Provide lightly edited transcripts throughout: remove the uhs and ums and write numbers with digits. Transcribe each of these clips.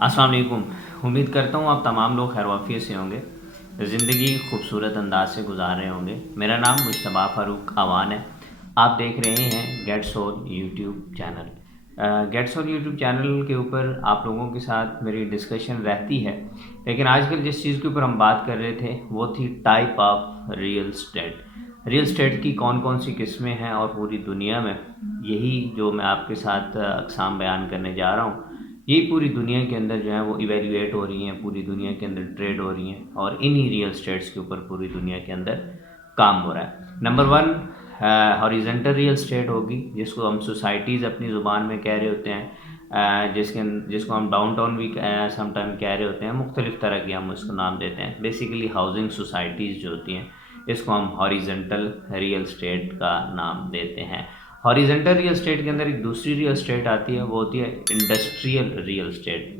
अस्सलाम वालेकुम। उम्मीद करता हूँ आप तमाम लोग खैर वाफ़ियत से होंगे, ज़िंदगी खूबसूरत अंदाज से गुजार रहे होंगे। मेरा नाम मुश्तबा फ़ारूक अवान है। आप देख रहे हैं Get Soul YouTube channel. Get Soul YouTube channel के ऊपर आप लोगों के साथ मेरी डिस्कशन रहती है, लेकिन आजकल जिस चीज़ के ऊपर हम बात कर रहे थे वो थी type of real estate. Real estate की कौन कौन सी किस्में हैं और पूरी दुनिया में यही जो मैं आपके साथ अक़साम बयान करने जा रहा हूँ, ये पूरी दुनिया के अंदर जो है वो इवेल्युएट हो रही हैं, पूरी दुनिया के अंदर ट्रेड हो रही हैं और इन्हीं रियल स्टेट्स के ऊपर पूरी दुनिया के अंदर काम हो रहा है। Number one horizontal real estate होगी, जिसको हम सोसाइटीज़ अपनी ज़ुबान में कह रहे होते हैं, जिसको हम डाउन टाउन भी समटाइम कह रहे होते हैं, मुख्तलिफ़ तरह की हम उसको नाम देते हैं। बेसिकली हाउसिंग सोसाइटीज़ जो होती हैं इसको हम हॉरिजेंटल रियल स्टेट का नाम देते हैं। हॉरिजेंटल रियल स्टेट के अंदर एक दूसरी रियल स्टेट आती है, वो होती है इंडस्ट्रियल रियल स्टेट,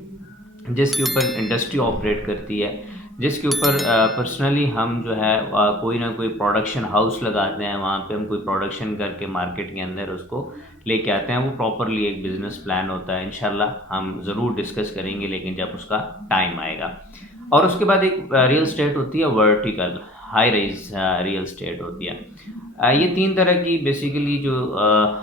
जिसके ऊपर इंडस्ट्री ऑपरेट करती है, जिसके ऊपर पर्सनली हम जो है कोई ना कोई प्रोडक्शन हाउस लगाते हैं, वहाँ पे हम कोई प्रोडक्शन करके मार्केट के अंदर उसको लेके आते हैं। वो प्रॉपरली एक बिज़नेस प्लान होता है, इंशाल्लाह हम ज़रूर डिस्कस करेंगे लेकिन जब उसका टाइम आएगा। और उसके बाद एक रियल स्टेट होती है vertical high rise real estate होती है। ये तीन तरह की बेसिकली जो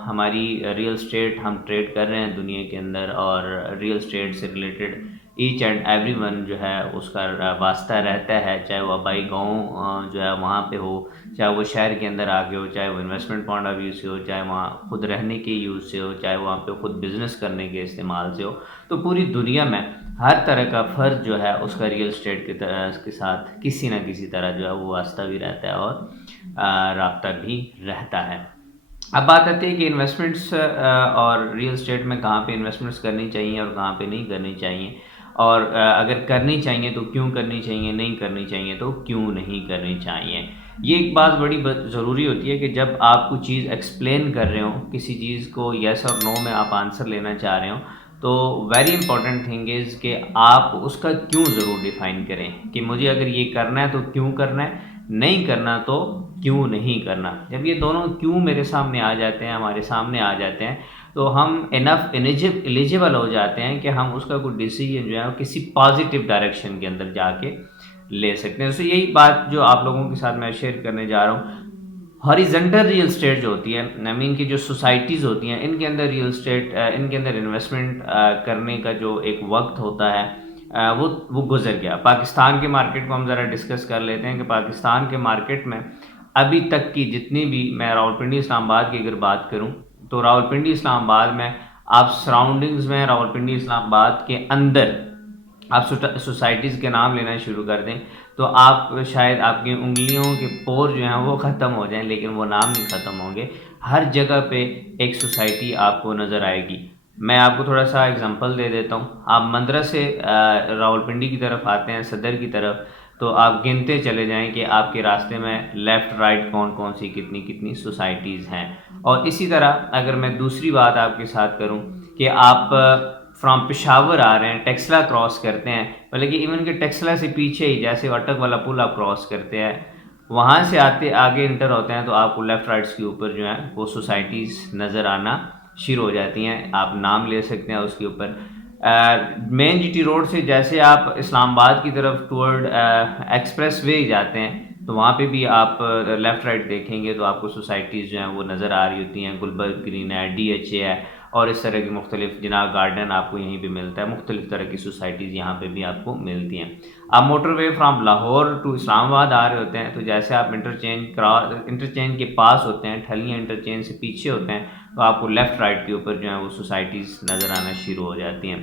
हमारी रियल स्टेट हम ट्रेड कर रहे हैं दुनिया के अंदर, और रियल स्टेट से related each and every one जो है उसका वास्ता रहता है, चाहे वो आबाई गाँव जो है वहाँ पे हो, चाहे वो शहर के अंदर आके हो, चाहे वो इन्वेस्टमेंट पॉइंट ऑफ व्यू से हो, चाहे वहाँ खुद रहने के यूज़ से हो, चाहे वहाँ पे खुद बिज़नेस करने के इस्तेमाल से हो। तो पूरी दुनिया में हर तरह का फ़र्द जो है उसका रियल स्टेट के साथ किसी न किसी तरह जो है वो वास्ता भी रहता है और राब्ता भी रहता है। अब बात आती है कि इन्वेस्टमेंट्स और रियल स्टेट में कहाँ पे इन्वेस्टमेंट्स करनी चाहिए और कहाँ पे नहीं करनी चाहिए, और अगर करनी चाहिए तो क्यों करनी चाहिए, नहीं करनी चाहिए तो क्यों नहीं करनी चाहिए। ये एक बात बड़ी ज़रूरी होती है कि जब आप कुछ चीज़ एक्सप्लेन कर रहे हो, किसी चीज़ को येस और नो में आप आंसर लेना चाह रहे हो, तो वेरी इंपॉर्टेंट थिंग इज़ कि आप उसका क्यों ज़रूर डिफ़ाइन करें कि मुझे अगर ये करना है तो क्यों करना है, नहीं करना तो क्यों नहीं करना। जब ये दोनों क्यों मेरे सामने आ जाते हैं, हमारे सामने आ जाते हैं, तो हम इनफ एलिजिबल हो जाते हैं कि हम उसका कोई डिसीजन जो है किसी पॉजिटिव डायरेक्शन के अंदर जाके ले सकते हैं। तो यही बात जो आप लोगों के साथ मैं शेयर करने जा रहा हूँ, हॉरिजेंटल रियल स्टेट जो होती है, आई मीन की जो सोसाइटीज़ होती हैं, इनके अंदर रियल स्टेट इनके अंदर इन्वेस्टमेंट करने का जो एक वक्त होता है वो गुजर गया। पाकिस्तान के मार्केट को हम ज़रा डिस्कस कर लेते हैं कि पाकिस्तान के मार्केट में अभी तक की जितनी भी, मैं रावलपिंडी इस्लामाबाद की अगर बात करूं, तो रावलपिंडी इस्लामाबाद में आप सराउंडिंग्स में, रावलपिंडी इस्लामाबाद के अंदर आप सोसाइटीज़ के नाम लेना शुरू कर दें तो आप शायद आपकी उंगलियों के पोर जो हैं वो ख़त्म हो जाएं, लेकिन वो नाम नहीं ख़त्म होंगे। हर जगह पे एक सोसाइटी आपको नज़र आएगी। मैं आपको थोड़ा सा एग्जांपल दे देता हूँ। आप मंदरा से रावलपिंडी की तरफ आते हैं, सदर की तरफ, तो आप गिनते चले जाएं कि आपके रास्ते में लेफ़्ट राइट कौन कौन सी कितनी कितनी सोसाइटीज़ हैं। और इसी तरह अगर मैं दूसरी बात आपके साथ करूं कि आप फ्रॉम पेशावर आ रहे हैं, टेक्सला क्रॉस करते हैं, मतलब कि इवन के टेक्सला से पीछे ही जैसे अटक वाला पुल आप क्रॉस करते हैं, वहाँ से आते आगे इंटर होते हैं तो आपको लेफ़्ट राइट्स के ऊपर जो है वो सोसाइटीज़ नज़र आना शुरू हो जाती हैं। आप नाम ले सकते हैं उसके ऊपर। मेन जीटी रोड से जैसे आप इस्लामाबाद की तरफ टूवर्ड एक्सप्रेस वे जाते हैं तो वहाँ पे भी आप लेफ़्ट राइट देखेंगे तो आपको सोसाइटीज़ जो हैं वो नज़र आ रही होती हैं। गुलबर्ग ग्रीन है, DHA है, और इस तरह की मुख्तलिफ, जिनाह गार्डन आपको यहीं पे मिलता है, मुख्तलिफ तरह की सोसाइटीज़ यहाँ पे भी आपको मिलती हैं। आप motorway from Lahore to Islamabad आ रहे होते हैं तो जैसे आप इंटरचेंज के पास होते हैं, ठलियाँ इंटरचेंज से पीछे होते हैं, तो आपको लेफ़्ट राइट के ऊपर जो है वो सोसाइटीज़ नज़र आना शुरू हो जाती हैं।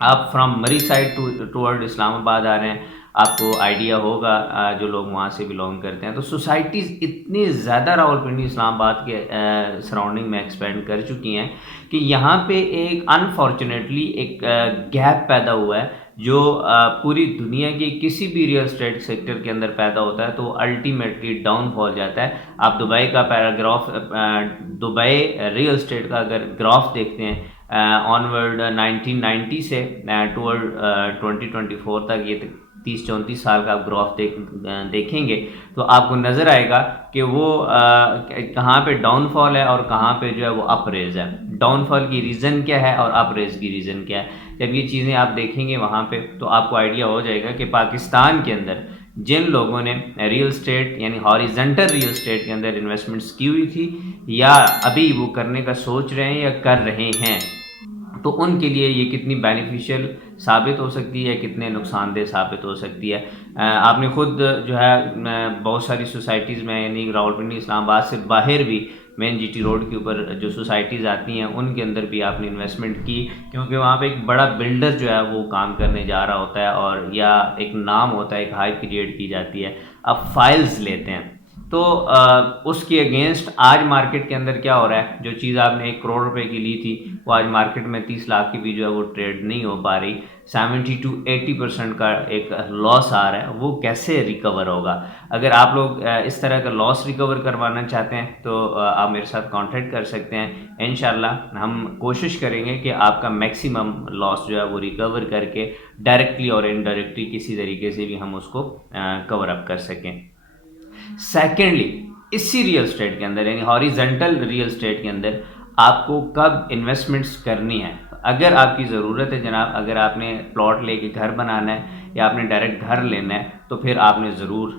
आप फ्राम मरी साइड टूवर्ड इस्लामाबाद आ रहे हैं, आपको आइडिया होगा जो लोग वहाँ से बिलोंग करते हैं, तो सोसाइटीज़ इतनी ज़्यादा रावलपिंडी इस्लामाबाद के सराउंडिंग में एक्सपेंड कर चुकी हैं कि यहाँ पे एक अनफॉर्चुनेटली एक गैप पैदा हुआ है जो पूरी दुनिया के किसी भी रियल एस्टेट सेक्टर के अंदर पैदा होता है तो अल्टीमेटली डाउनफॉल जाता है। आप दुबई का पैराग्राफ, दुबई रियल एस्टेट का अगर ग्राफ देखते हैं ऑनवर्ड 1990 से टूवर्ड 2024 तक, ये 30-34 साल का आप ग्राफ देखेंगे तो आपको नज़र आएगा कि वो कहाँ पे डाउनफॉल है और कहाँ पे जो है वो अप रेज है। डाउनफॉल की रीज़न क्या है और अप रेज की रीज़न क्या है? جب یہ چیزیں آپ دیکھیں گے وہاں پہ تو آپ کو آئیڈیا ہو جائے گا کہ پاکستان کے اندر جن لوگوں نے ریئل اسٹیٹ یعنی ہاریزنٹل ریئل اسٹیٹ کے اندر انویسٹمنٹس کی ہوئی تھی یا ابھی وہ کرنے کا سوچ رہے ہیں یا کر رہے ہیں، تو ان کے لیے یہ کتنی بینیفیشیل ثابت ہو سکتی ہے، کتنے نقصان دہ ثابت ہو سکتی ہے۔ آپ نے خود جو ہے بہت ساری سوسائٹیز میں یعنی راولپنڈی اسلام آباد سے باہر بھی مین جی ٹی روڈ کے اوپر جو سوسائٹیز آتی ہیں ان کے اندر بھی آپ نے انویسٹمنٹ کی، کیونکہ وہاں پہ ایک بڑا بلڈر جو ہے وہ کام کرنے جا رہا ہوتا ہے اور یا ایک نام ہوتا ہے، ایک ہائپ کریٹ کی جاتی ہے، اب فائلز لیتے ہیں۔ تو اس کے اگینسٹ آج مارکیٹ کے اندر کیا ہو رہا ہے، جو چیز آپ نے 1 کروڑ روپے کی لی تھی وہ آج مارکیٹ میں 30 لاکھ کی بھی جو ہے وہ ٹریڈ نہیں ہو پا رہی، 70 to 80% کا ایک لاس آ رہا ہے، وہ کیسے ریکور ہوگا؟ اگر آپ لوگ اس طرح کا لاس ریکور کروانا چاہتے ہیں تو آپ میرے ساتھ کانٹیکٹ کر سکتے ہیں، انشاءاللہ ہم کوشش کریں گے کہ آپ کا میکسیمم لاس جو ہے وہ ریکور کر کے ڈائریکٹلی اور انڈائریکٹلی کسی طریقے سے بھی ہم اس کو کور اپ کر سکیں۔ سیکنڈلی، اسی ریئل اسٹیٹ کے اندر یعنی ہاریزنٹل ریئل اسٹیٹ کے اندر آپ کو کب انویسٹمنٹس کرنی ہے؟ اگر آپ کی ضرورت ہے جناب، اگر آپ نے پلاٹ لے کے گھر بنانا ہے یا آپ نے ڈائریکٹ گھر لینا ہے تو پھر آپ نے ضرور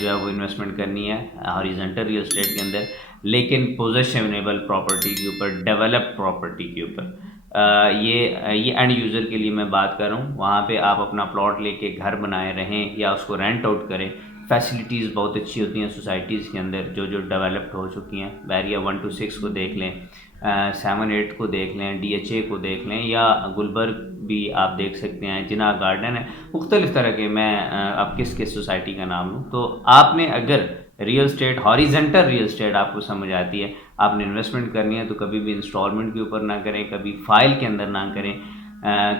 جو ہے وہ انویسٹمنٹ کرنی ہے ہاریزنٹل ریئل اسٹیٹ کے اندر، لیکن پوزیشنیبل پراپرٹی کے اوپر، ڈیولپ پراپرٹی کے اوپر۔ یہ اینڈ یوزر کے لیے میں بات کر رہا ہوں، وہاں پہ آپ اپنا پلاٹ لے کے گھر بنائے رہیں یا اس کو رینٹ آؤٹ کریں، فیسلٹیز بہت اچھی ہوتی ہیں سوسائٹیز کے اندر جو ڈیولپڈ ہو چکی ہیں، بیریا 1 to 6 کو دیکھ لیں، 7-8 کو دیکھ لیں، DHA کو دیکھ لیں، یا گلبرگ بھی آپ دیکھ سکتے ہیں، جناح گارڈن ہے، مختلف طرح کے، میں اب کس سوسائٹی کا نام لوں۔ تو آپ نے اگر real estate horizontal real estate آپ کو سمجھ آتی ہے، آپ نے انویسٹمنٹ کرنی ہے تو کبھی بھی انسٹالمنٹ کے اوپر نہ کریں، کبھی فائل کے اندر نہ کریں،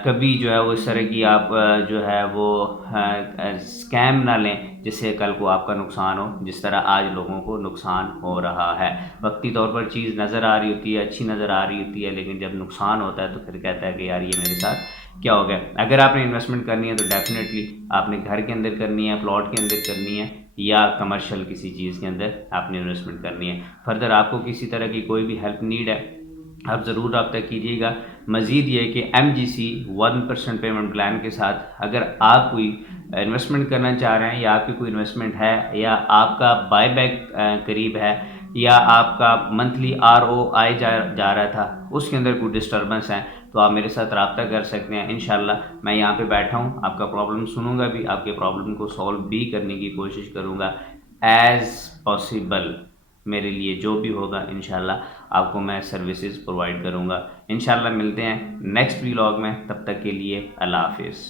کبھی جو ہے وہ اس طرح کی آپ جو ہے وہ اسکیم نہ لیں جس سے کل کو آپ کا نقصان ہو، جس طرح آج لوگوں کو نقصان ہو رہا ہے۔ وقتی طور پر چیز نظر آ رہی ہوتی ہے، اچھی نظر آ رہی ہوتی ہے، لیکن جب نقصان ہوتا ہے تو پھر کہتا ہے کہ یار یہ میرے ساتھ کیا ہو گیا۔ اگر آپ نے انویسٹمنٹ کرنی ہے تو ڈیفینیٹلی آپ نے گھر کے اندر کرنی ہے، پلاٹ کے اندر کرنی ہے، یا کمرشل کسی چیز کے اندر آپ نے انویسٹمنٹ کرنی ہے۔ فردر آپ کو کسی طرح کی کوئی بھی ہیلپ نیڈ ہے آپ ضرور رابطہ کیجیے گا۔ مزید یہ کہ MGC 1% پیمنٹ پلان کے ساتھ اگر آپ کوئی انویسٹمنٹ کرنا چاہ رہے ہیں یا آپ کی کوئی انویسٹمنٹ ہے یا آپ کا بائی بیک قریب ہے یا آپ کا منتھلی ROI جا رہا تھا، اس کے اندر کوئی ڈسٹربنس ہے تو آپ میرے ساتھ رابطہ کر سکتے ہیں۔ انشاءاللہ میں یہاں پہ بیٹھا ہوں، آپ کا پرابلم سنوں گا بھی، آپ کے پرابلم کو سولو بھی کرنے کی کوشش کروں گا ایز پاسبل۔ میرے لیے جو بھی ہوگا انشاءاللہ آپ کو میں سروسز پرووائڈ کروں گا۔ انشاءاللہ ملتے ہیں نیکسٹ ولاگ میں، تب تک کے لیے اللہ حافظ۔